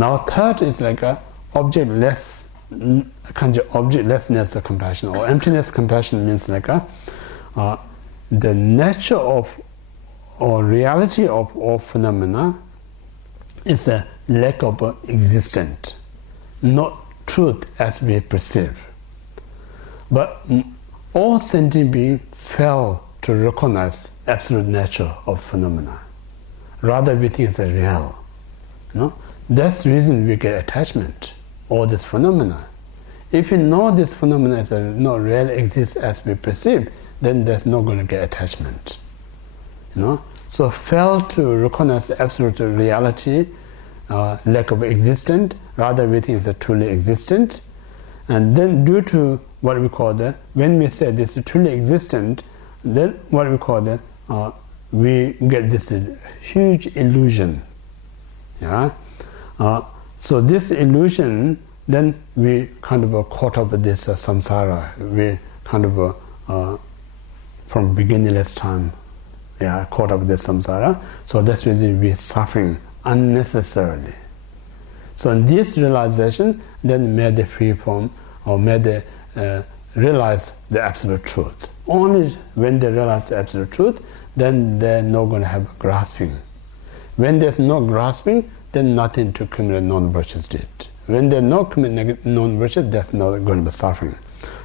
Now third is like a objectless, kind of objectlessness of compassion, or emptiness compassion means like the nature of or reality of all phenomena is a lack of existence, not truth as we perceive. But all sentient beings fail to recognize absolute nature of phenomena. Rather, we think it's real. That's the reason we get attachment, all this phenomena. If you know this phenomena is not really exists as we perceive, then there's not going to get attachment. So fail to recognize absolute reality, lack of existence, rather we think it's truly existent. And then due to what we call when we say this is truly existent, then what we call we get this huge illusion. So this illusion, then we kind of caught up with this samsara. We kind of from beginningless time, caught up with this samsara. So that's the reason we're suffering unnecessarily. So in this realization, then may they free from, or may they realize the absolute truth. Only when they realize the absolute truth, then they're not going to have grasping. When there's no grasping, then nothing to commit non-virtuous deed. When there's no commit non-virtuous, there's not going to be suffering.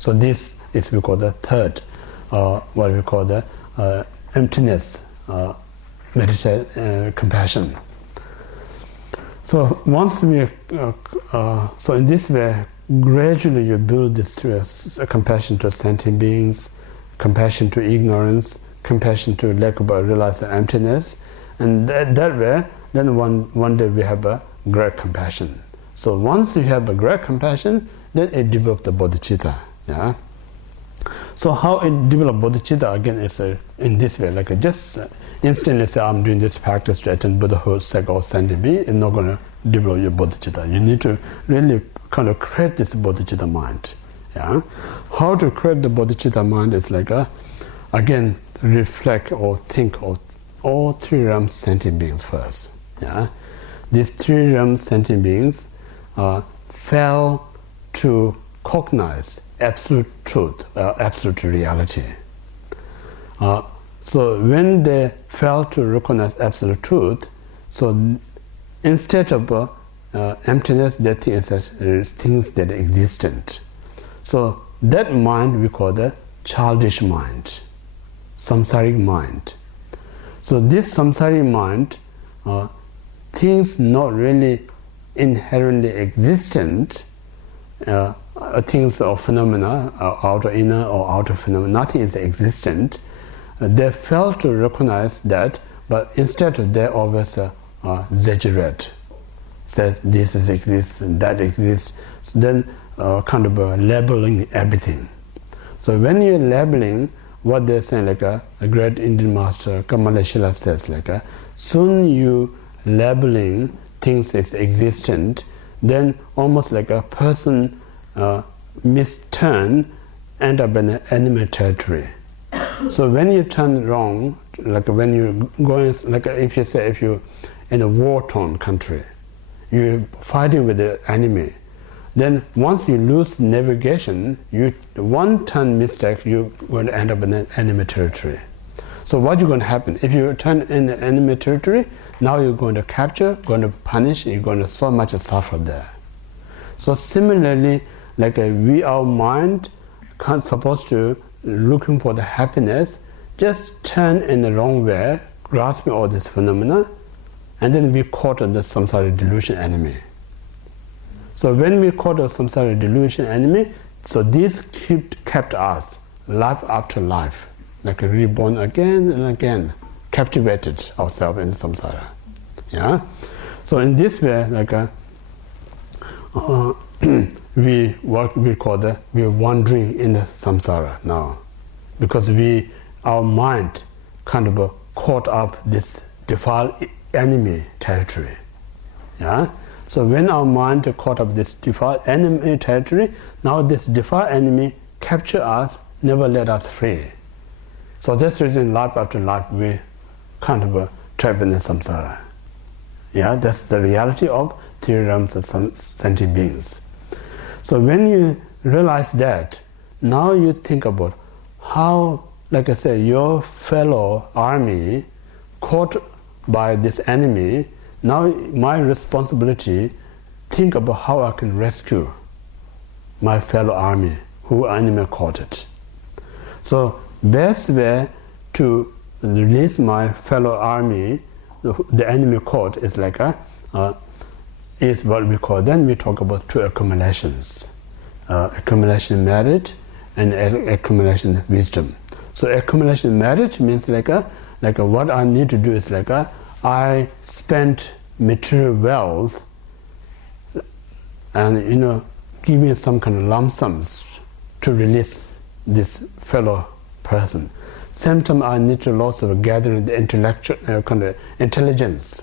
So this is we call the third, what we call the emptiness, compassion. So once we, so in this way, gradually you build this to a compassion to sentient beings, compassion to ignorance, compassion to lack of realized emptiness, and that way, then one day we have a great compassion. So once you have a great compassion, then it develops the bodhicitta. So how it develops bodhicitta again is in this way, like just instantly say I'm doing this practice to attain Buddhahood, sake or sentient being, it's not going to develop your bodhicitta. You need to really kind of create this bodhicitta mind. How to create the bodhicitta mind is like again reflect or think of all three realms sentient beings first. These three realms sentient beings fail to cognize absolute truth, absolute reality. So when they fail to recognize absolute truth, so instead of emptiness, they think that things that are existent. So that mind we call the childish mind, samsaric mind. So this samsaric mind, things not really inherently existent, things or phenomena, outer inner or outer phenomena, nothing is existent. They fail to recognize that, but instead they always exaggerate, that this is exists and that exists. So then kind of labeling everything. So when you're labeling, what they're saying, like a great Indian master Kamala Shila says, like soon you labeling things as existent, then almost like a person misturn, end up in an enemy territory. So when you turn wrong, like when you going, like if you say if you in a war-torn country, you're fighting with the enemy, then once you lose navigation, you one turn mistake, you're going to end up in an enemy territory. So what is going to happen if you turn in the enemy territory? Now you're going to capture, going to punish, you're going to so much suffer there. So similarly, like our mind can't supposed to looking for the happiness, just turn in the wrong way, grasping all this phenomena, and then we caught the samsara delusion enemy. So when we caught the samsara delusion enemy, so this kept us life after life, like reborn again and again, captivated ourselves in samsara. So in this way, like we're wandering in the samsara now, because our mind kind of caught up this defiled enemy territory. So when our mind caught up this defiled enemy territory, now this defiled enemy capture us, never let us free. So that's the reason life after life we kind of trapped in the samsara. That's the reality of three realms of sentient beings. So when you realize that, now you think about how, like I said, your fellow army caught by this enemy. Now my responsibility, think about how I can rescue my fellow army who enemy caught it. So best way to release my fellow army, the enemy caught, is like is what we call. Then we talk about two accumulations: accumulation merit and accumulation wisdom. So accumulation merit means like what I need to do is like I spent material wealth and giving some kind of lump sums to release this fellow person. Same time I need to also gather the intellectual kind of intelligence,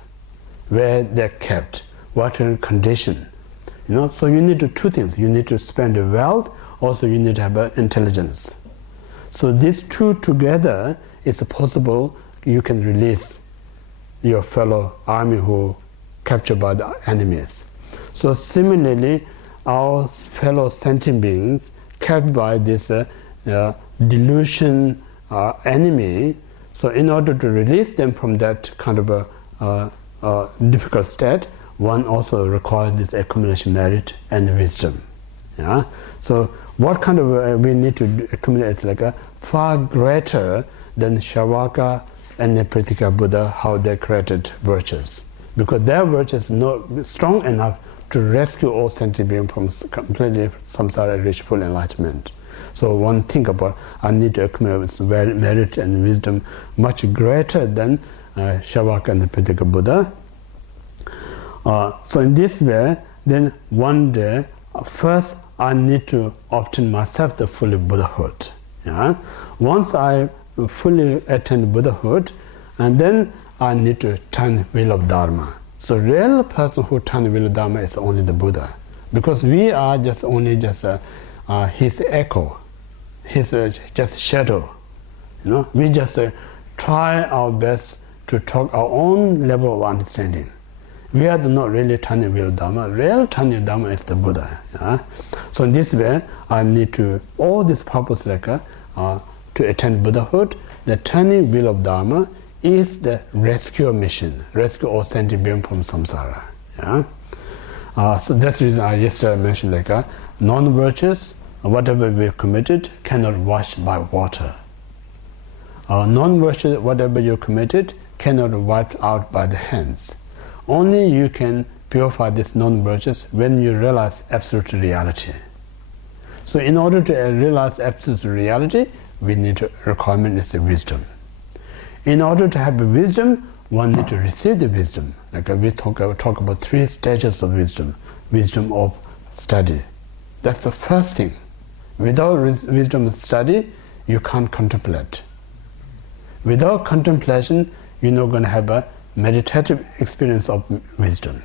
where they're kept, what condition. So you need to do two things. You need to spend the wealth, also you need to have intelligence. So these two together, it's possible you can release your fellow army who captured by the enemies. So similarly, our fellow sentient beings kept by this delusion enemy. So in order to release them from that kind of a difficult state, one also requires this accumulation merit and wisdom. Yeah. So what kind of we need to accumulate is like a far greater than Shavaka and the Pratika Buddha, how they created virtues, because their virtues are not strong enough to rescue all sentient beings from completely samsara, reach full enlightenment. So one think about, I need to accumulate merit and wisdom much greater than Shavaka and the Pratika Buddha. So in this way, then one day, first I need to obtain myself the full Buddhahood. Yeah? Once I fully attain Buddhahood, and then I need to turn wheel of Dharma. So real person who turns wheel of Dharma is only the Buddha, because we are just only his echo, his just shadow. We just try our best to talk our own level of understanding. We are not really turning wheel of Dharma. Real turning Dharma is the Buddha. Yeah? So in this way, I need to, all this purpose to attain Buddhahood. The turning wheel of Dharma is the rescue mission, rescue all sentient beings from samsara. Yeah? So that's the reason I yesterday mentioned non-virtuous, whatever we have committed, cannot wash by water. Non-virtuous, whatever you committed, cannot wipe out by the hands. Only you can purify this non-virtuous when you realize absolute reality. So in order to realize absolute reality, we need to requirement is the wisdom. In order to have the wisdom, one need to receive the wisdom. Like we talk about three stages of wisdom. Wisdom of study. That's the first thing. Without wisdom of study, you can't contemplate. Without contemplation, you're not going to have a meditative experience of wisdom.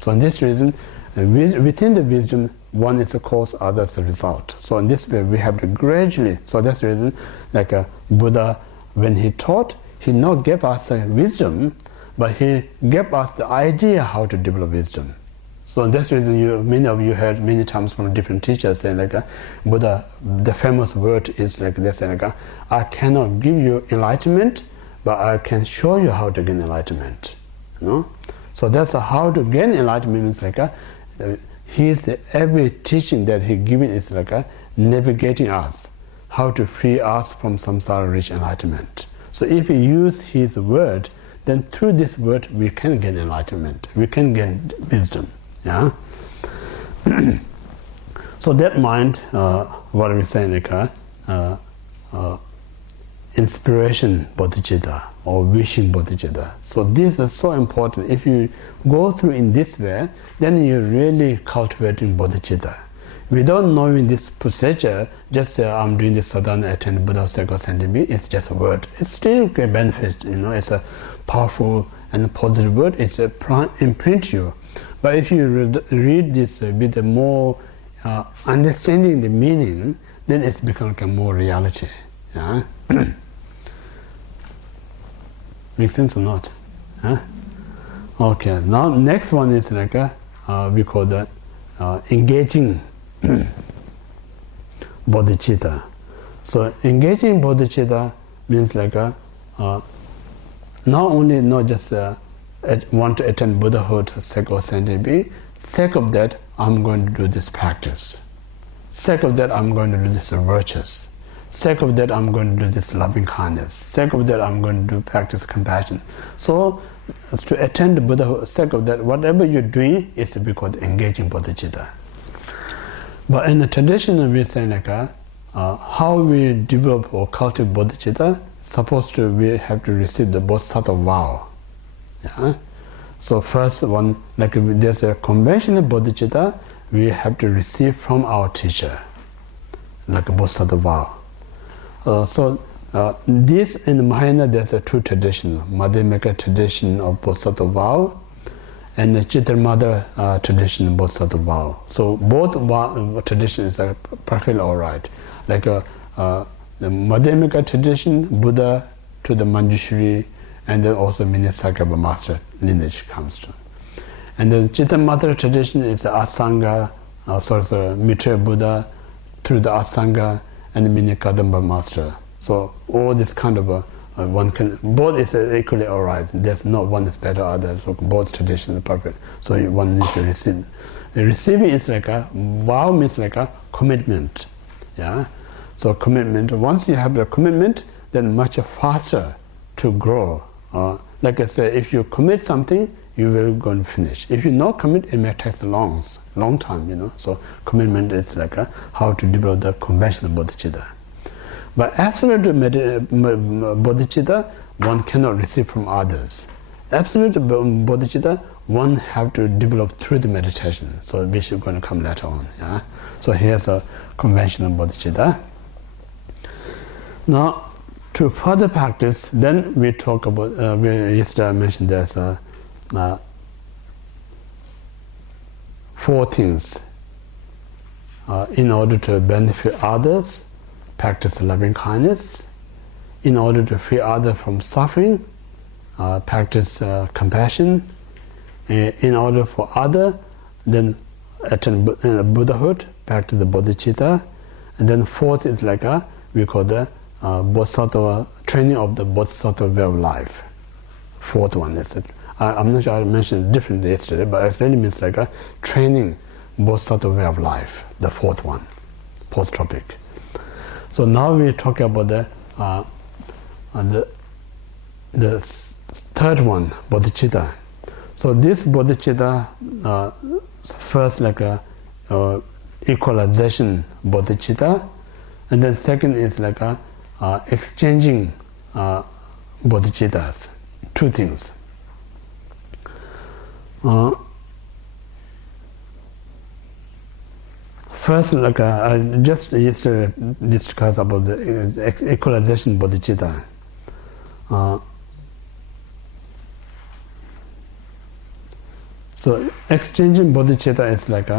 So in this reason, within the wisdom, one is the cause, other is the result. So in this way, we have to gradually. So that's the reason, like Buddha, when he taught, he not gave us the wisdom, but he gave us the idea how to develop wisdom. So that's the reason many of you heard many times from different teachers saying Buddha, the famous word is like this, I cannot give you enlightenment, but I can show you how to gain enlightenment. So that's how to gain enlightenment means every teaching that he given is navigating us, how to free us from samsara, reach enlightenment. So if we use his word, then through this word we can gain enlightenment, we can gain wisdom. Yeah. So that mind, what are we saying? Inspiration bodhicitta or wishing bodhicitta. So this is so important. If you go through in this way, then you're really cultivating bodhicitta. Without knowing this procedure, just say I'm doing this sadhana, attend Buddha, Sangha, Sandhi, it's just a word. It's still great benefit, it's a powerful and positive word. It's a imprint you. But if you read this with a more understanding the meaning, then it's become more reality. Yeah? Make sense or not? Huh? Okay, now next one is we call the engaging bodhicitta. So engaging bodhicitta means like not just want to attain Buddhahood, sake or sanctity, sake of that I'm going to do this practice. Sake of that I'm going to do this virtues. Sake of that I'm going to do this loving kindness. Sake of that I'm going to do practice compassion. So to attain the Buddhahood, sake of that, whatever you're doing is to be called engaging bodhicitta. But in the tradition we say like how we develop or cultivate bodhicitta, we have to receive the bodhisattva vow. Yeah? So first one, like there's a conventional bodhicitta, we have to receive from our teacher, like a bodhisattva vow. This in the Mahayana there's a two tradition, Madhyamaka tradition of bodhisattva vow and the Chittamatra tradition of bodhisattva vow. So both traditions are perfectly alright. Like the Madhyamaka tradition, Buddha to the Manjushri, and then also Minisakaba master lineage comes to. And the Chittamatra tradition is the Asanga, Mitra Buddha through the Asanga and the Minikadamba master. So all this kind of one can, both is equally alright. There's not one is better or other. So both traditions are perfect. So one needs to receive. Receiving is like a vow, means like a commitment. Yeah. So commitment. Once you have the commitment, then much faster to grow. Like I said, if you commit something, you will go and finish. If you not commit, it may take a long time. So commitment is like how to develop the conventional bodhicitta. But absolute bodhicitta, one cannot receive from others. Absolute bodhicitta, one have to develop through the meditation. So which is going to come later on. Yeah. So here's a conventional bodhicitta. Now, to further practice, then we talk about, yesterday I mentioned there's four things. In order to benefit others, practice loving kindness. In order to free others from suffering, practice compassion. In order for others, then attain Buddhahood, practice the bodhicitta. And then fourth is like we call the bodhisattva, training of the bodhisattva way of life. Fourth one is it. I'm not sure I mentioned it differently yesterday, but it really means like a training bodhisattva way of life, the fourth one, fourth topic. So now we're talking about the third one, bodhicitta. So this bodhicitta, first like a equalization bodhicitta, and then second is like a exchanging bodhicittas. Two things. First, like I just yesterday discussed about the equalization bodhicitta. So exchanging bodhicitta is like